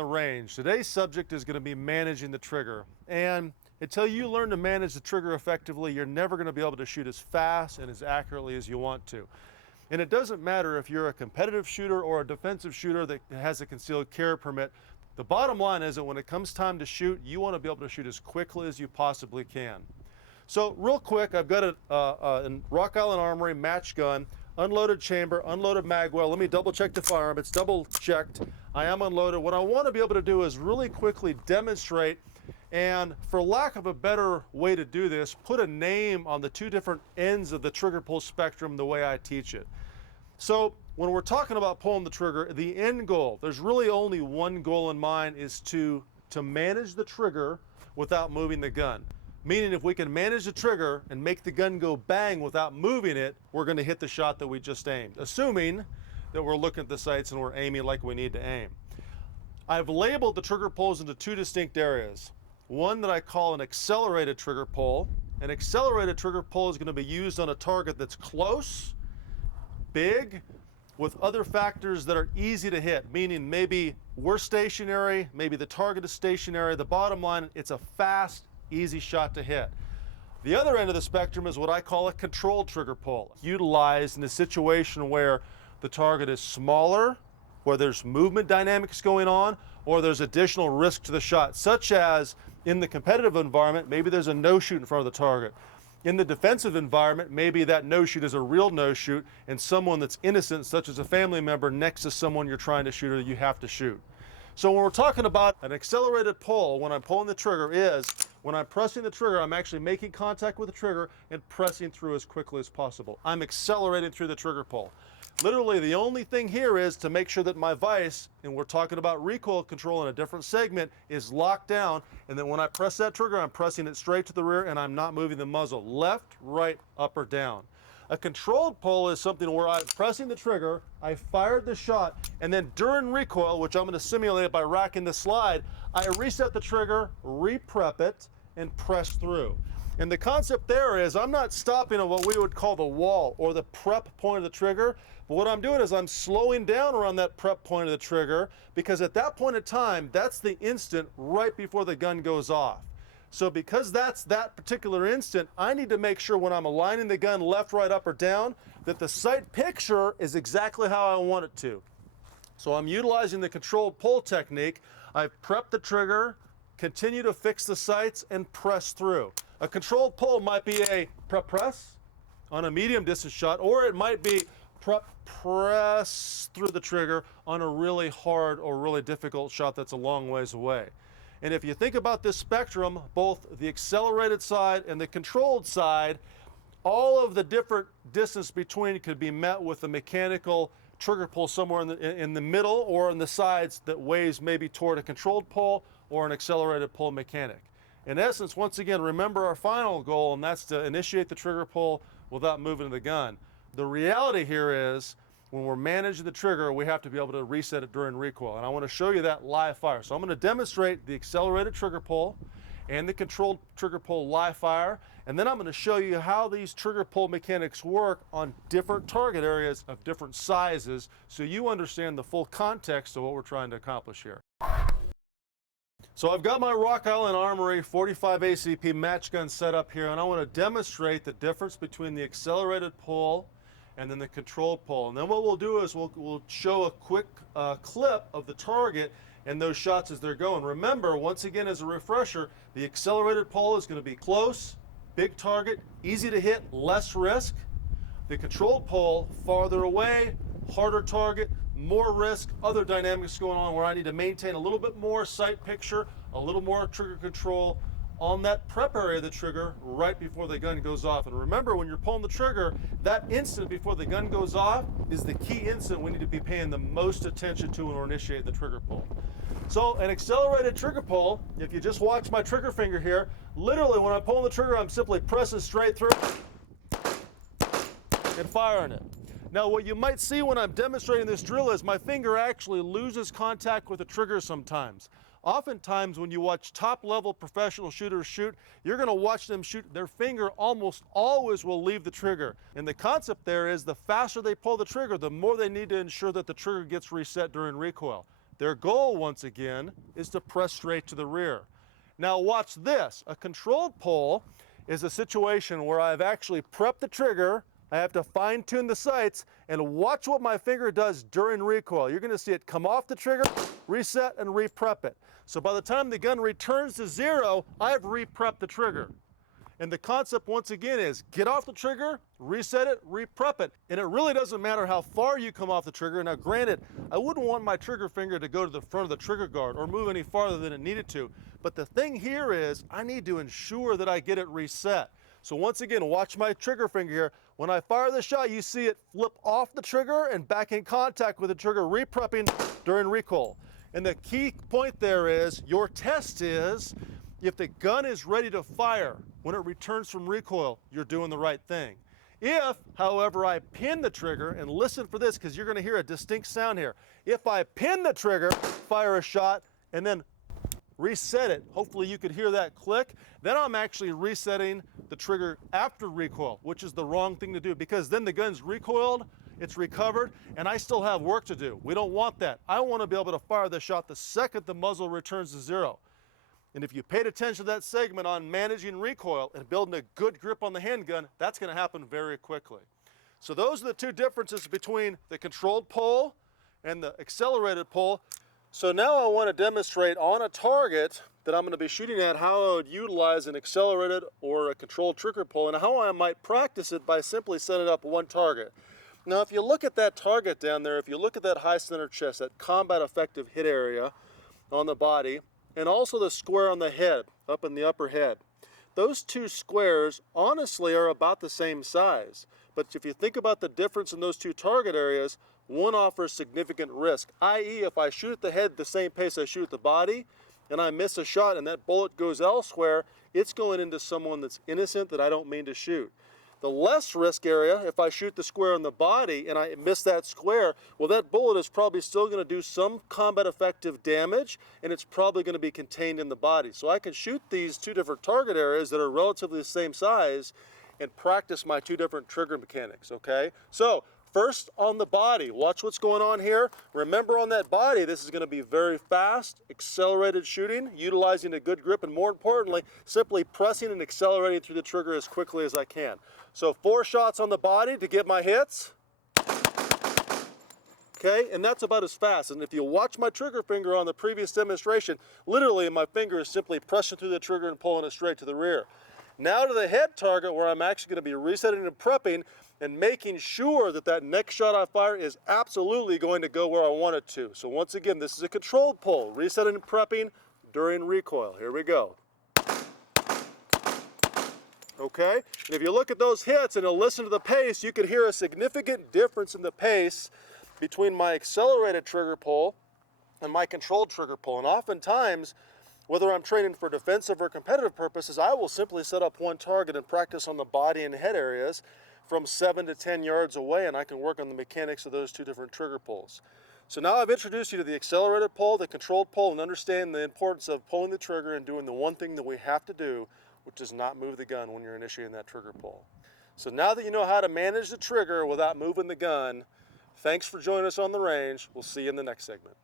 the range. Today's subject is going to be managing the trigger. And until you learn to manage the trigger effectively, you're never going to be able to shoot as fast and as accurately as you want to. And it doesn't matter if you're a competitive shooter or a defensive shooter that has a concealed carry permit. The bottom line is that when it comes time to shoot, you want to be able to shoot as quickly as you possibly can. So real quick, I've got a Rock Island Armory match gun, unloaded chamber, unloaded mag well. Let me double check the firearm. It's double checked. I am unloaded. What I want to be able to do is really quickly demonstrate, and for lack of a better way to do this, put a name on the two different ends of the trigger pull spectrum the way I teach it. So when we're talking about pulling the trigger, the end goal, there's really only one goal in mind, is to manage the trigger without moving the gun. Meaning if we can manage the trigger and make the gun go bang without moving it, we're going to hit the shot that we just aimed, assuming that we're looking at the sights and we're aiming like we need to aim. I've labeled the trigger pulls into two distinct areas. One that I call an accelerated trigger pull. An accelerated trigger pull is going to be used on a target that's close, big, with other factors that are easy to hit, meaning maybe we're stationary, maybe the target is stationary. The bottom line, it's a fast, easy shot to hit. The other end of the spectrum is what I call a controlled trigger pull, utilized in a situation where the target is smaller, where there's movement dynamics going on, or there's additional risk to the shot, such as in the competitive environment, maybe there's a no-shoot in front of the target. In the defensive environment, maybe that no-shoot is a real no-shoot and someone that's innocent, such as a family member, next to someone you're trying to shoot or you have to shoot. So when we're talking about an accelerated pull, when I'm pulling the trigger, is when I'm pressing the trigger, I'm actually making contact with the trigger and pressing through as quickly as possible. I'm accelerating through the trigger pull. Literally, the only thing here is to make sure that my vise, and we're talking about recoil control in a different segment, is locked down, and then when I press that trigger, I'm pressing it straight to the rear and I'm not moving the muzzle left, right, up, or down. A controlled pull is something where I'm pressing the trigger, I fired the shot, and then during recoil, which I'm going to simulate by racking the slide, I reset the trigger, re-prep it, and press through. And the concept there is I'm not stopping at what we would call the wall or the prep point of the trigger, but what I'm doing is I'm slowing down around that prep point of the trigger, because at that point in time, that's the instant right before the gun goes off. So because that's that particular instant, I need to make sure when I'm aligning the gun left, right, up, or down, that the sight picture is exactly how I want it to. So I'm utilizing the controlled pull technique. I've prepped the trigger, continue to fix the sights, and press through. A controlled pull might be a press on a medium distance shot, or it might be press through the trigger on a really hard or really difficult shot that's a long ways away. And if you think about this spectrum, both the accelerated side and the controlled side, all of the different distance between could be met with a mechanical trigger pull somewhere in the middle or in the sides that weighs maybe toward a controlled pull or an accelerated pull mechanic. In essence, once again, remember our final goal, and that's to initiate the trigger pull without moving the gun. The reality here is, when we're managing the trigger, we have to be able to reset it during recoil. And I want to show you that live fire. So I'm going to demonstrate the accelerated trigger pull and the controlled trigger pull live fire. And then I'm going to show you how these trigger pull mechanics work on different target areas of different sizes, so you understand the full context of what we're trying to accomplish here. So I've got my Rock Island Armory 45 ACP match gun set up here, and I want to demonstrate the difference between the accelerated pull and then the controlled pull. And then what we'll do is we'll show a quick clip of the target and those shots as they're going. Remember, once again, as a refresher, the accelerated pull is going to be close, big target, easy to hit, less risk. The controlled pull, farther away, harder target, more risk, other dynamics going on where I need to maintain a little bit more sight picture, a little more trigger control on that prep area of the trigger right before the gun goes off. And remember, when you're pulling the trigger, that instant before the gun goes off is the key instant we need to be paying the most attention to when we're initiating the trigger pull. So an accelerated trigger pull, if you just watch my trigger finger here, literally when I'm pulling the trigger, I'm simply pressing straight through and firing it. Now what you might see when I'm demonstrating this drill is my finger actually loses contact with the trigger sometimes. Oftentimes when you watch top-level professional shooters shoot, you're going to watch them shoot, their finger almost always will leave the trigger. And the concept there is the faster they pull the trigger, the more they need to ensure that the trigger gets reset during recoil. Their goal, once again, is to press straight to the rear. Now watch this. A controlled pull is a situation where I've actually prepped the trigger, I have to fine-tune the sights, and watch what my finger does during recoil. You're going to see it come off the trigger, reset, and re-prep it. So by the time the gun returns to 0, I've re-prepped the trigger. And the concept, once again, is get off the trigger, reset it, re-prep it. And it really doesn't matter how far you come off the trigger. Now granted, I wouldn't want my trigger finger to go to the front of the trigger guard or move any farther than it needed to. But the thing here is I need to ensure that I get it reset. So once again, watch my trigger finger here. When I fire the shot, you see it flip off the trigger and back in contact with the trigger, re-prepping during recoil. And the key point there is, your test is, if the gun is ready to fire when it returns from recoil, you're doing the right thing. If, however, I pin the trigger, and listen for this because you're going to hear a distinct sound here. If I pin the trigger, fire a shot, and then reset it, hopefully you could hear that click, then I'm actually resetting the trigger after recoil, which is the wrong thing to do because then the gun's recoiled, it's recovered, and I still have work to do. We don't want that. I want to be able to fire the shot the second the muzzle returns to 0. And if you paid attention to that segment on managing recoil and building a good grip on the handgun, that's going to happen very quickly. So those are the two differences between the controlled pull and the accelerated pull. So now I want to demonstrate on a target that I'm going to be shooting at how I would utilize an accelerated or a controlled trigger pull and how I might practice it by simply setting up one target. Now if you look at that target down there, if you look at that high center chest, that combat effective hit area on the body, and also the square on the head, up in the upper head. Those two squares honestly are about the same size. But if you think about the difference in those two target areas, one offers significant risk, i.e. if I shoot at the head the same pace I shoot at the body, and I miss a shot and that bullet goes elsewhere, it's going into someone that's innocent that I don't mean to shoot. The less risk area, if I shoot the square on the body and I miss that square, well that bullet is probably still going to do some combat effective damage and it's probably going to be contained in the body. So I can shoot these two different target areas that are relatively the same size and practice my two different trigger mechanics, okay? So first on the body, watch what's going on here. Remember on that body, this is going to be very fast, accelerated shooting, utilizing a good grip, and more importantly, simply pressing and accelerating through the trigger as quickly as I can. So 4 shots on the body to get my hits. Okay, and that's about as fast. And if you watch my trigger finger on the previous demonstration, literally my finger is simply pressing through the trigger and pulling it straight to the rear. Now to the head target where I'm actually going to be resetting and prepping and making sure that that next shot I fire is absolutely going to go where I want it to. So once again, this is a controlled pull, resetting and prepping during recoil. Here we go. Okay, and if you look at those hits and listen to the pace, you can hear a significant difference in the pace between my accelerated trigger pull and my controlled trigger pull. And oftentimes, whether I'm training for defensive or competitive purposes, I will simply set up one target and practice on the body and head areas from 7 to 10 yards away, and I can work on the mechanics of those two different trigger pulls. So now I've introduced you to the accelerated pull, the controlled pull, and understand the importance of pulling the trigger and doing the one thing that we have to do, which is not move the gun when you're initiating that trigger pull. So now that you know how to manage the trigger without moving the gun, thanks for joining us on the range. We'll see you in the next segment.